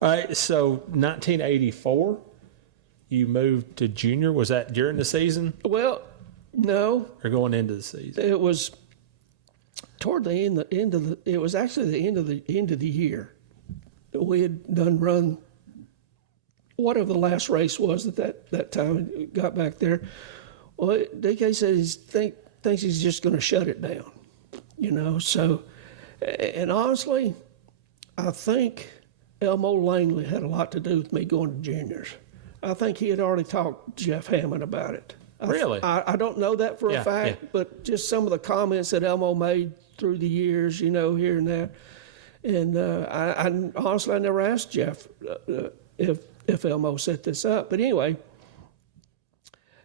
All right, so 1984, you moved to junior. Was that during the season Well, no, or going into the season? it was toward the end of the. It was actually the end of the year. We had done run whatever the last race was at that time. And got back there. Well, DK said thinks he's just going to shut it down. So, and honestly, I think Elmo Langley had a lot to do with me going to juniors. I think he had already talked to Jeff Hammond about it. Really? I don't know that for a fact, yeah. but just some of the comments that Elmo made through the years, here and there. And I honestly, I never asked Jeff if Elmo set this up. But anyway,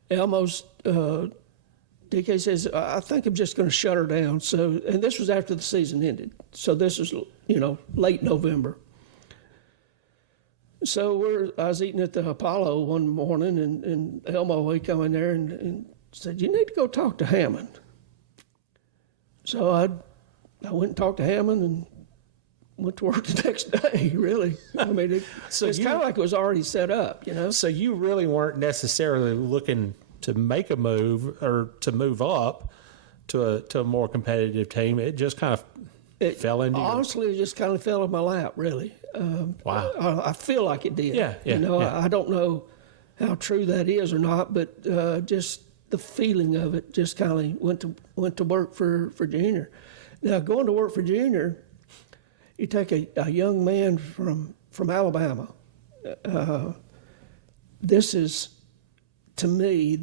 Elmo's DK says, I think I'm just going to shut her down. So, and this was after the season ended. So this was, late November. So I was eating at the Apollo one morning, and Elmo, he come in there and said, you need to go talk to Hammond. So I went and talked to Hammond and went to work the next day, really. I mean, it's kind of like it was already set up, So you really weren't necessarily looking to make a move or to move up to a more competitive team. It just kind of fell into honestly, it just kind of fell in my lap, really. Wow. I feel like it did. Yeah. I don't know how true that is or not, but just the feeling of it just kind of went to work for Junior. Now, going to work for Junior, you take a young man from Alabama. This is, to me,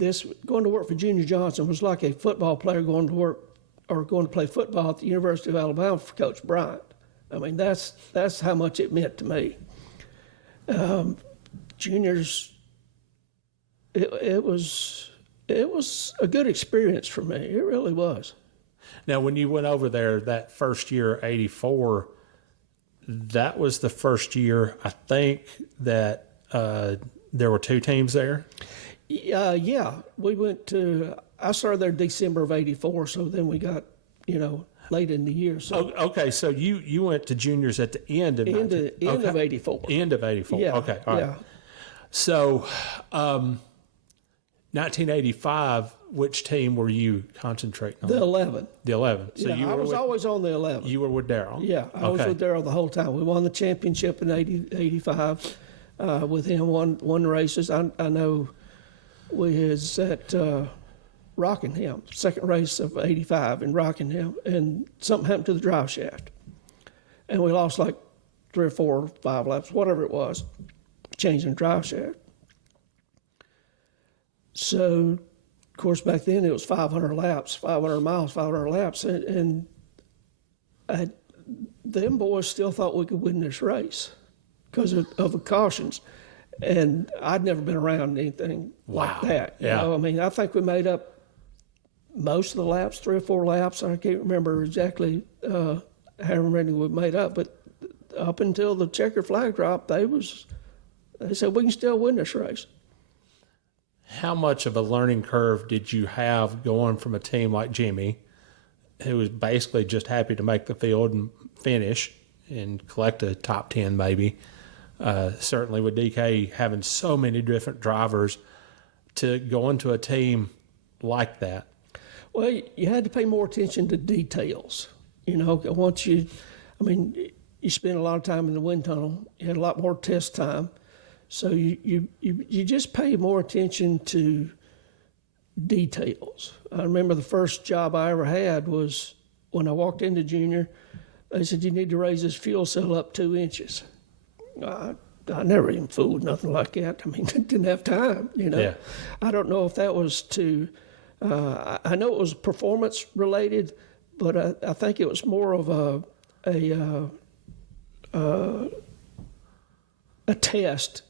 going to work for Junior Johnson was like a football player going to work or going to play football at the University of Alabama for Coach Bryant. I mean, that's how much it meant to me. Juniors, it was a good experience for me. It really was. Now, when you went over there that first year, 84, that was the first year, I think, that there were two teams there? Yeah. We went to – I started there December of 84, so then we got, late in the year. So okay, so you went to juniors at the end of end of 84. End of 84. Yeah. Okay, all right. Yeah. So 1985, which team were you concentrating on? The 11. The 11. So I was always on the 11. You were with Darryl? Yeah, I was with Darryl the whole time. We won the championship in 85 with him, won races. I know we was at Rockingham, second race of 85 in Rockingham, and something happened to the drive shaft. And we lost like 3 or 4 or 5 laps, whatever it was, changing the drive shaft. So, of course, back then it was 500 laps, 500 miles, 500 laps, and them boys still thought we could win this race because of the cautions. And I'd never been around anything like that. You know? I mean, I think we made up most of the laps, 3 or 4 laps. I can't remember exactly how many we made up, but up until the checker flag drop, they said we can still win this race. How much of a learning curve did you have going from a team like Jimmy, who was basically just happy to make the field and finish and collect a top 10 maybe, certainly with DK having so many different drivers, to go into a team like that? Well, you had to pay more attention to details. Once you spend a lot of time in the wind tunnel. You had a lot more test time. So you just pay more attention to details. I remember the first job I ever had was when I walked into junior, they said, you need to raise this fuel cell up 2 inches. I never even fooled nothing like that. I mean, I didn't have time, Yeah. I don't know if that was I know it was performance related, but I think it was more of a test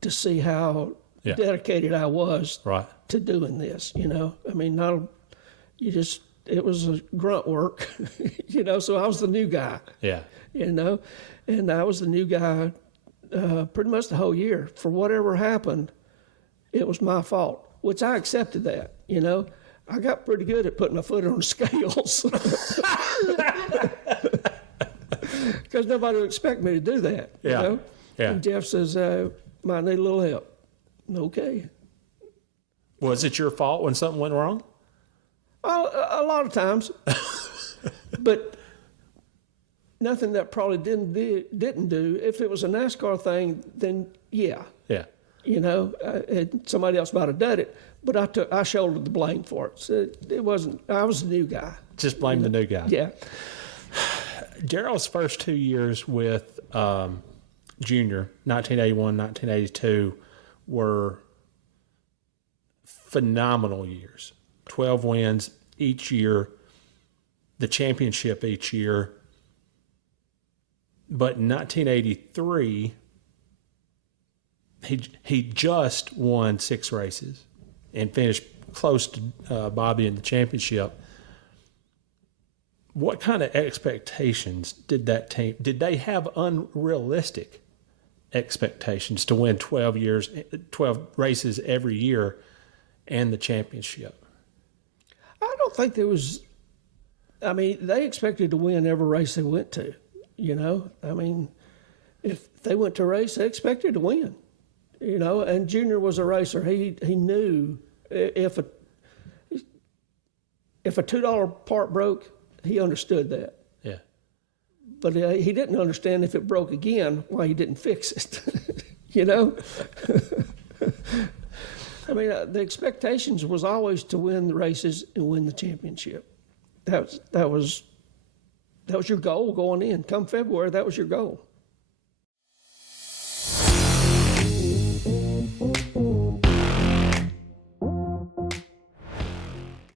to see how dedicated I was to doing this. I mean, it was a grunt work, so I was the new guy. Yeah. And I was the new guy pretty much the whole year. For whatever happened, it was my fault, which I accepted that. I got pretty good at putting my foot on the scales because nobody would expect me to do that. Yeah. And Jeff says, might need a little help. Okay. Was it your fault when something went wrong? A lot of times. But nothing that probably didn't do. If it was a NASCAR thing, then yeah. Yeah. And somebody else might have done it, but I shouldered the blame for it. So it wasn't. I was the new guy. Just blame the new guy. Yeah. Darrell's first 2 years with Junior, 1981, 1982, were phenomenal years. 12 wins each year, the championship each year. But in 1983, he just won 6 races and finished close to Bobby in the championship. What kind of expectations did they have unrealistic expectations to win 12 races every year and the championship? I don't think there was. I mean, they expected to win every race they went to. I mean, if they went to a race, they expected to win. And Junior was a racer. He knew if a $2 part broke, he understood that. Yeah. But he didn't understand if it broke again, why he didn't fix it. I mean, the expectations was always to win the races and win the championship. That was your goal going in. Come February, that was your goal.